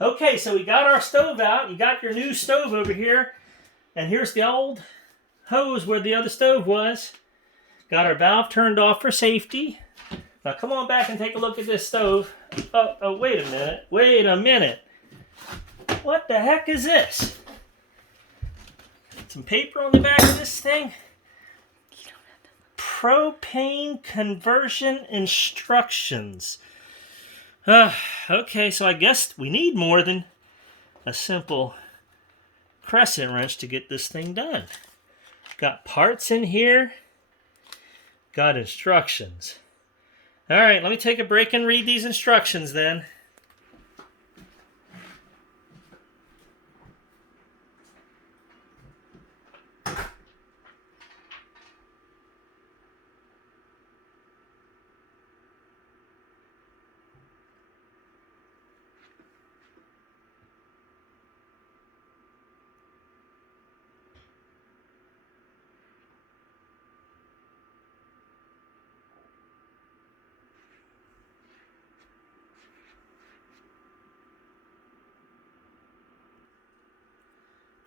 Okay, so we got our stove out. You got your new stove over here. And here's the old hose where the other stove was. Got our valve turned off for safety. Now come on back and take a look at this stove. Oh, wait a minute. Wait a minute. What the heck is this? Some paper on the back of this thing. Propane conversion instructions. Okay, so I guess we need more than a simple crescent wrench to get this thing done. Got parts in here. Got instructions. All right, let me take a break and read these instructions then.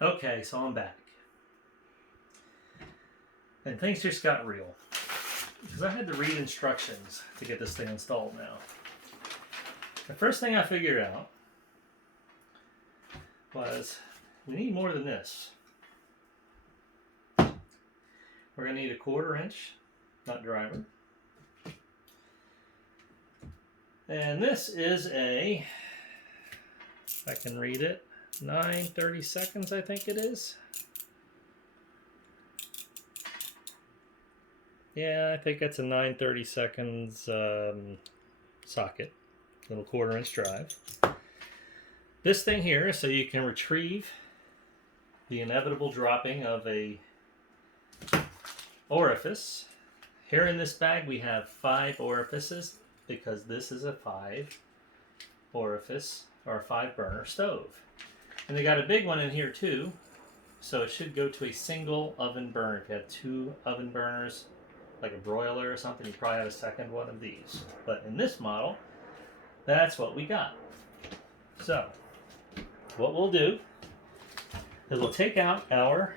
Okay, so I'm back. And things just got real. Because I had to read instructions to get this thing installed now. The first thing I figured out was we need more than this. We're going to need a 1/4 inch nut driver. And this is a, if I can read it, 9/32, I think it is. Yeah, I think that's a 9/32 socket, little 1/4 inch drive. This thing here is so you can retrieve the inevitable dropping of a orifice. Here in this bag we have 5 orifices because this is a 5 orifice or a 5 burner stove. And they got a big one in here too, so it should go to a single oven burner. If you have 2 oven burners, like a broiler or something, you probably have a second one of these. But in this model, that's what we got. So, what we'll do is we'll take out our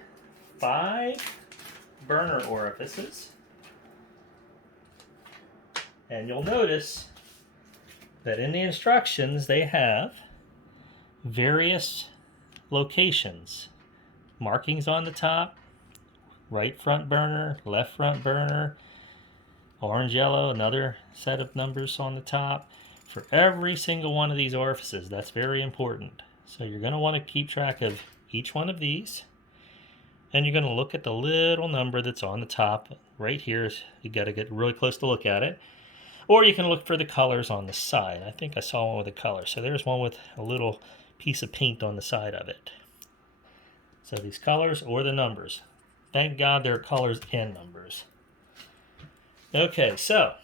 5 burner orifices, and you'll notice that in the instructions they have various locations, markings on the top, right front burner, left front burner, orange, yellow, another set of numbers on the top for every single one of these orifices. That's very important. So you're going to want to keep track of each one of these, and you're going to look at the little number that's on the top right here. You got to get really close to look at it, or you can look for the colors on the side. I think I saw one with a color, so there's one with a little piece of paint on the side of it. So these colors or the numbers. Thank God there are colors and numbers. Okay, so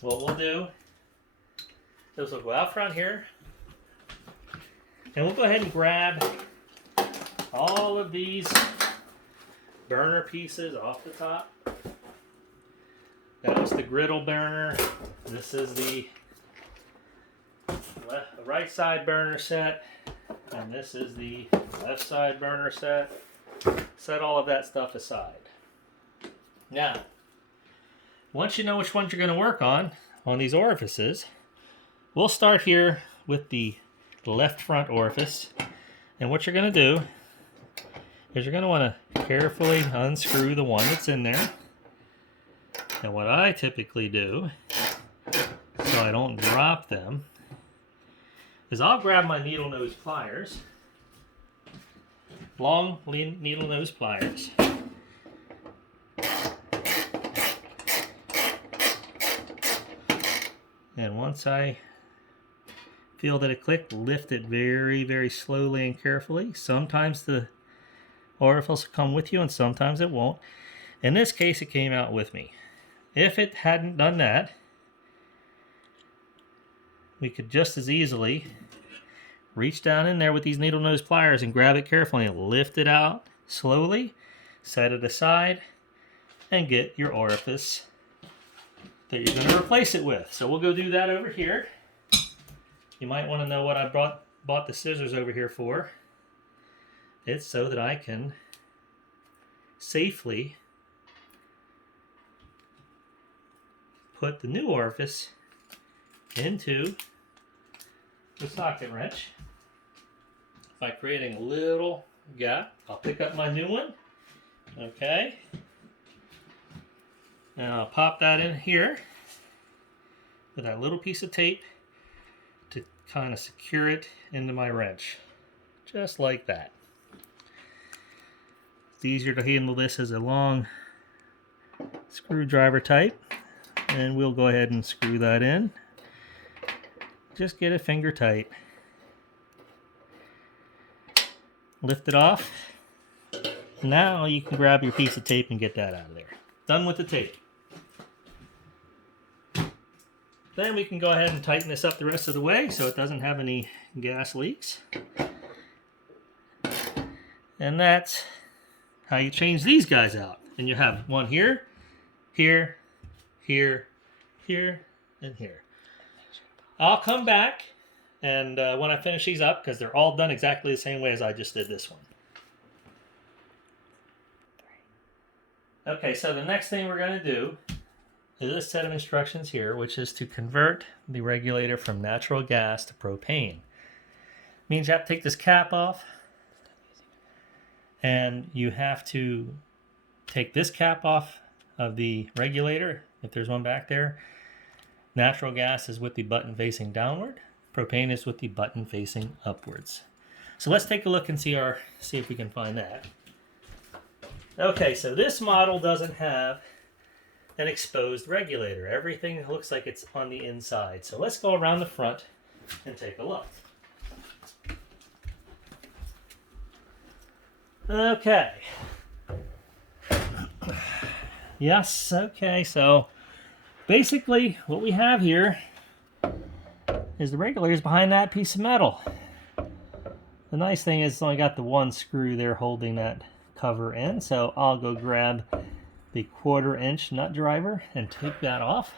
what we'll do is we'll go out front here, and we'll go ahead and grab all of these burner pieces off the top. That was the griddle burner. This is the right side burner set, and this is the left side burner set. Set all of that stuff aside. Now, once you know which ones you're going to work on these orifices, we'll start here with the left front orifice. And what you're going to do is you're going to want to carefully unscrew the one that's in there. And what I typically do, so I don't drop them, is I'll grab my needle nose pliers, long needle nose pliers. And once I feel that it clicked, lift it very, very slowly and carefully. Sometimes the orifice will come with you and sometimes it won't. In this case, it came out with me. If it hadn't done that, we could just as easily reach down in there with these needle nose pliers and grab it carefully and lift it out slowly, set it aside, and get your orifice that you're going to replace it with. So we'll go do that over here. You might want to know what I brought bought the scissors over here for. It's so that I can safely put the new orifice into the socket wrench by creating a little gap. I'll pick up my new one. Okay. Now I'll pop that in here with that little piece of tape to kind of secure it into my wrench. Just like that. It's easier to handle this as a long screwdriver type. And we'll go ahead and screw that in. Just get it finger tight. Lift it off. Now you can grab your piece of tape and get that out of there. Done with the tape. Then we can go ahead and tighten this up the rest of the way so it doesn't have any gas leaks. And that's how you change these guys out. And you have one here, here, here, here, and here. I'll come back and when I finish these up, because they're all done exactly the same way as I just did this one. Okay, so the next thing we're going to do is this set of instructions here, which is to convert the regulator from natural gas to propane. Means you have to take this cap off, and you have to take this cap off of the regulator, if there's one back there. Natural gas is with the button facing downward. Propane is with the button facing upwards. So let's take a look and see if we can find that. Okay, so this model doesn't have an exposed regulator. Everything looks like it's on the inside. So let's go around the front and take a look. Okay. Yes, okay, so basically what we have here is the regulators behind that piece of metal. The nice thing is it's only got the one screw there holding that cover in, so I'll go grab the 1/4 inch nut driver and take that off.